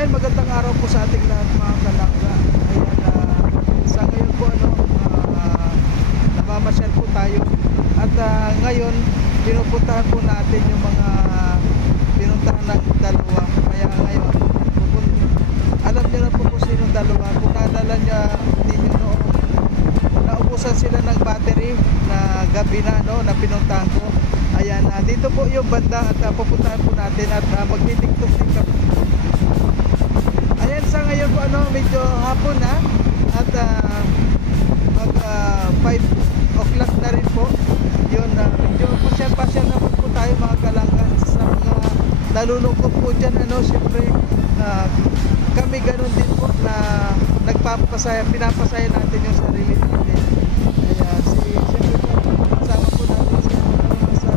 Ayan, magandang araw po sa ating lahat mga kalangga. Ayan, sa ngayon po namamasyal po tayo. At ngayon, pinupuntahan po natin yung mga pinuntahan ng dalawa. Kaya ngayon, alam niyo na po kung sino dalawa. Kung naalala niya ninyo noong naubusan sila ng battery na gabi na, no, na pinuntahan ko. Ayan, dito po yung banda at pupuntahan po natin at magtitiktok din kami. Ayan, sa ngayon po medyo hapon na at mag 5 o'clock na rin po. Yun, medyo pasyal-pasyal naman po tayo mga kalangga sa mga nalulungkot po dyan. Siyempre kami ganun din po na nagpapasaya, pinapasaya natin yung sarili natin. Kaya siyempre po kasama po natin sa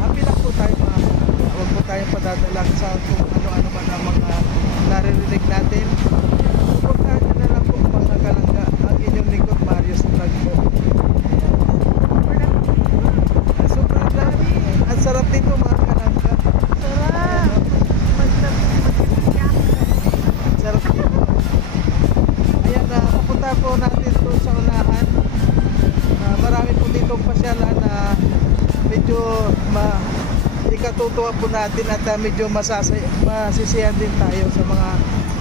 happy lang po tayo mga kalangga. Huwag po tayong padadalang sa kung ano-ano man ang mga naririnig natin. Suportahan nyo na lang po mga kalangga ang inyong lingkod Marius Vlog po. Sobrang dami. Ang sarap dito mga kalangga. Sarap. Sarap dito. Ayan, papunta po natin doon sa unahan. Marami po dito pasyalan na medyo ikatutuwa po natin at medyo masisiyahan din tayo sa mga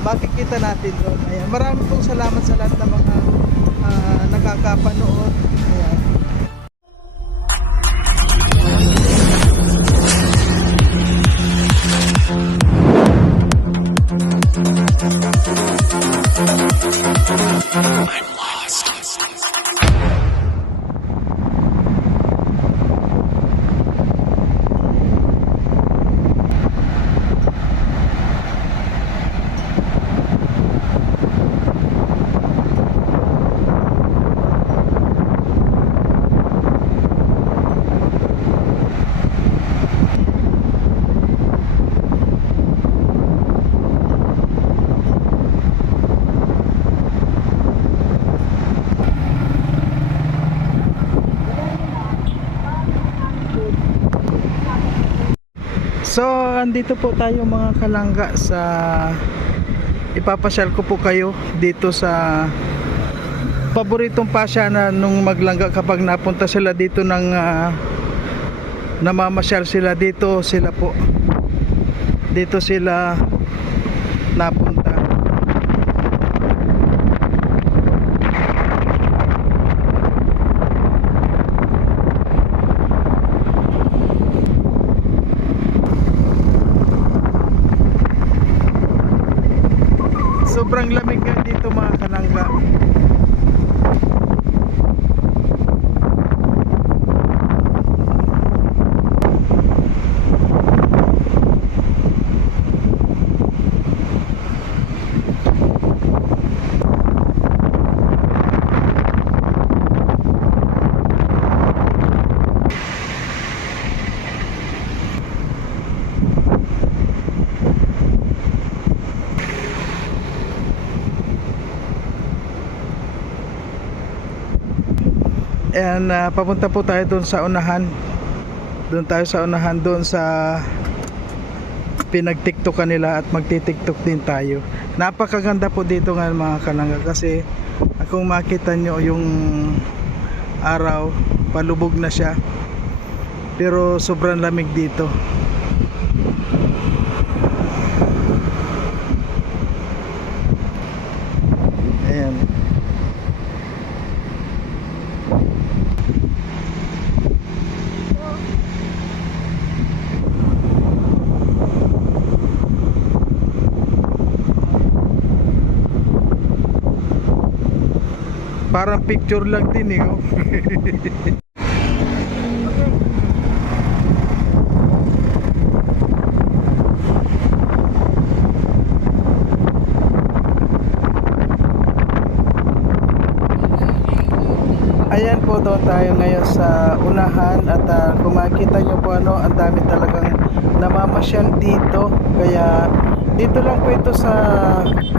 makikita natin doon. Ayan, marami pong salamat sa lahat ng mga nakakapanood. Ayan. So, andito po tayo mga kalangga sa ipapasyal ko po kayo dito sa paboritong pasyanan nung maglangga kapag napunta sila dito ng namamasyal sila dito sila napunta. Sobrang lamig nga dito mga kalangga. And papunta po tayo doon sa unahan. Doon tayo sa unahan, doon sa pinag-tiktokan nila at magti-tiktok din tayo. Napakaganda po dito ngayon mga kalangga kasi kung makita nyo yung araw, palubog na siya. Pero sobrang lamig dito. Ayan. Parang picture lang din oh. Ayan po, doon tayo ngayon sa unahan at kung makikita nyo po ang dami talagang namamasyal dito. Kaya dito lang po ito sa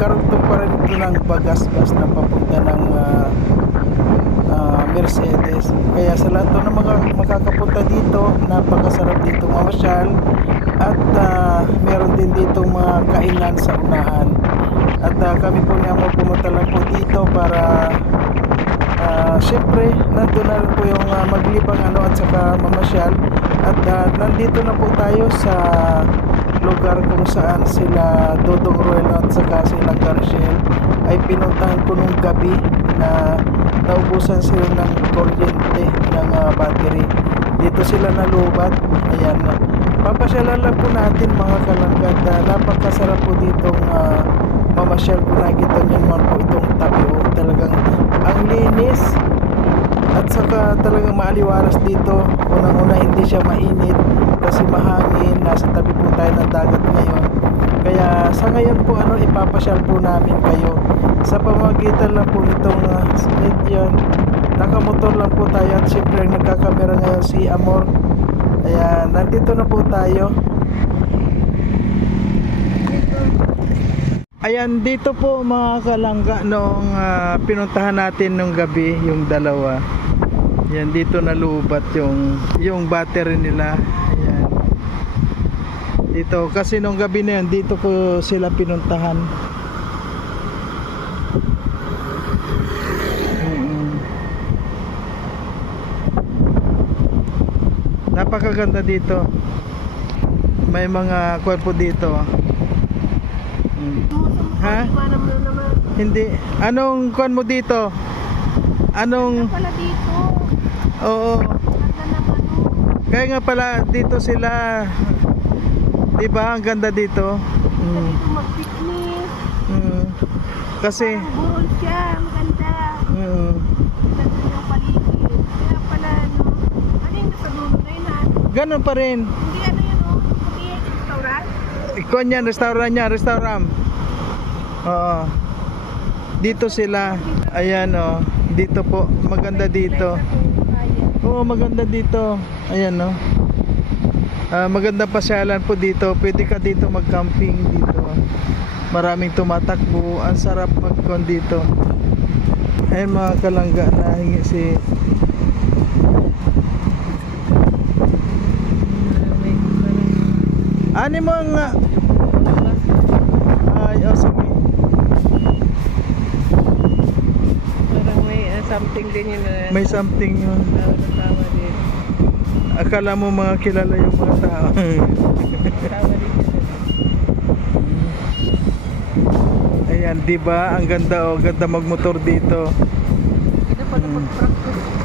karugtong pa rin ito ng Bagasbas na papunta ng Mercedes. Kaya sa lahat ng mga makakapunta dito, napakasarap dito pasyal at meron din ditong mga kainan sa unahan. At kami po niya mo pumunta lang po dito para syempre nandun na rin po yung maglibang at saka mamasyal. At nandito na po tayo sa lugar kung saan sila Dodong Ruelo at saka sila Garciel ay pinuntahan ko nung gabi na naubusan sila ng kuryente ng battery. Dito sila nalubat. Ayan, papasyalan lang po natin mga kalangkat. Napakasarap po ditong mamasyal. Kung nakikita nyo naman po itong tabi, talagang ang linis at saka talagang maaliwalas dito. Unang-una hindi siya mainit kasi mahangin, nasa tabi po tayo ng dagat ngayon. Kaya sa ngayon po ipapasyal po namin kayo sa pamamagitan lang po nitong yan, nakamotor lang po tayo at siyempre nagkakamera ngayon si Amor. Ayan, nandito na po tayo. Ayan, dito po mga kalangga nung pinuntahan natin nung gabi, yung dalawa. Ayan, dito nalubat yung battery nila. Ayan. Dito, kasi nung gabi na yan, dito ko sila pinuntahan. Napakaganda dito. May mga kwarpo dito. Ha? Hindi. Anong kwan mo dito? Anong pala dito? Oo. Kaya nga pala dito sila. 'Di ba? Ang ganda dito. Dito mag-picnic. Kasi Burol siya, maganda. Ganda yung paligid. Kaya pala ano yung nasa dulo na yun ganun pa rin. Hindi hindi restaurant? Kwan yan, restaurant niya, restaurant. Oo. Dito sila. Ayan dito po, maganda dito. Oo, maganda dito. Ayan maganda pasyalan po dito. Pwede ka dito mag-camping dito. Maraming tumatakbo. Ang sarap mag-con dito. Ayan mga kalangga na hingi si ano mo nga sige. Parang may something din yun May something yun. Tawa din. Akala mo mga kilala yung mga tao. Tawa din yun. Ayan, di ba? Ang ganda ganda magmotor dito. Ito pa napag-practice.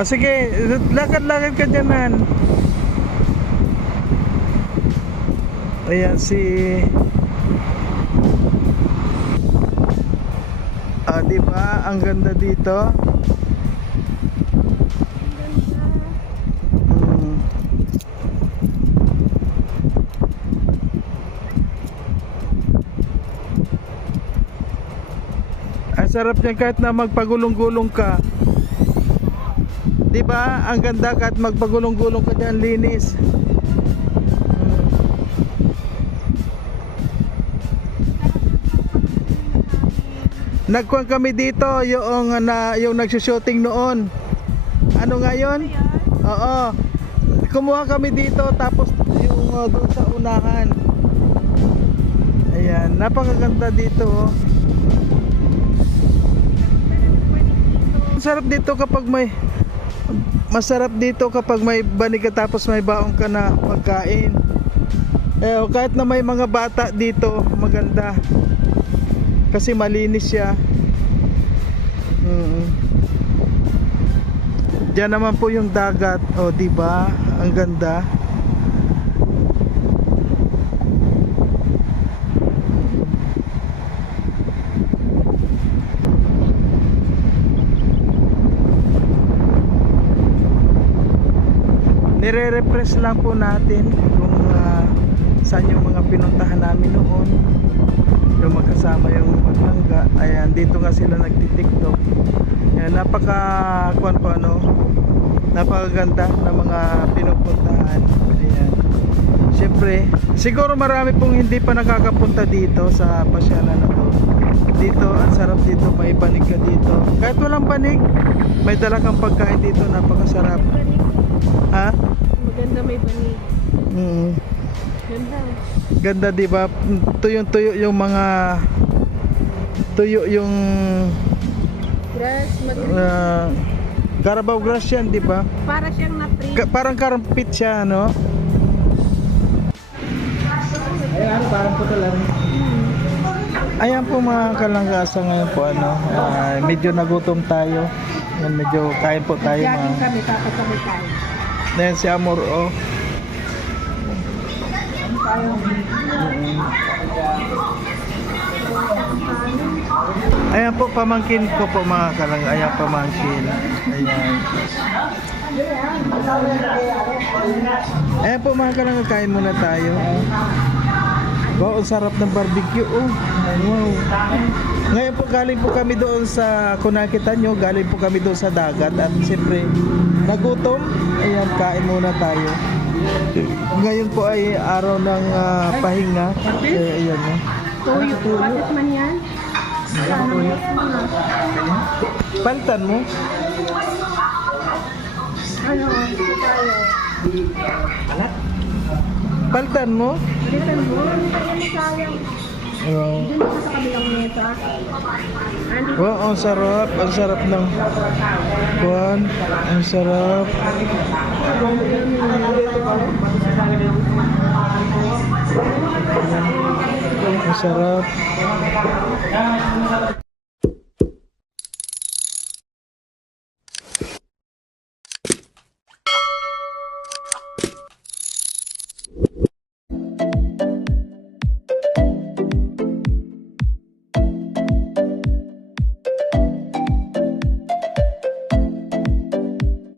Sige, lakad-lakad ka dyanan. Ayan di ba? Ang ganda dito. Ang sarap niyan kahit na magpagulong-gulong ka. Di ba? Ang ganda kahit magpagulong-gulong ka diyan, linis. Nagkuhan kami dito yung nagsushooting noon. Ano nga yun? Oo. Kumuha kami dito tapos yung doon sa unahan. Ayan, napakaganda dito. Masarap dito kapag may banig ka tapos may baong ka na pagkain. Kahit na may mga bata dito, maganda. Kasi malinis siya. Diyan naman po yung dagat. Di ba? Ang ganda. Nire-refresh lang po natin kung saan yung mga pinuntahan namin noon. Yung magkasama yung maglangga. Ayan, dito nga sila nagtitiktok. Ayan, napakaganda ng mga pinupuntahan. Ayan. Siyempre, siguro marami pong hindi pa nakakapunta dito sa pasyalan na to. dito, ang sarap dito, may banig ka dito. Kahit walang banig, may dala kang pagkain dito, napakasarap. Banig. Ha? Maganda may banig. Mm. Ganda. Ganda, di ba? Tuyong-tuyo yung mga tuyo yung Grass, Carabao grass yan, di ba? para siyang na-tree. Parang karampit siya, no? Ayan, parang putulan. Ayan po mga kalangkasa ngayon po, ano, medyo nagutom tayo. Ayan, medyo kain po tayo. Kami, papasabay tayo. Ayan si Amor, oh. Ayan po, pamangkin ko po mga kalang. Ayan, pamangkin. Ayan. Ayan po mga kalang, kain muna tayo. Wow, ang sarap ng barbecue. Oh. Wow. Ngayon po galing po kami doon sa, kung nakita nyo, galing po kami doon sa dagat. At siyempre, nagutom. Ayan, kain muna tayo. Ngayon po ay araw ng pahinga. Ayan, no? Tuyo. Patis man yan. Palitan mo. Ano? Palitan mo. Balitan mo. Ano sayang? Wow. Doon ka sa kabilang mesa. Andi. Wow, ang sarap. Ang sarap ng kuwan. Ang sarap. Ang sarap.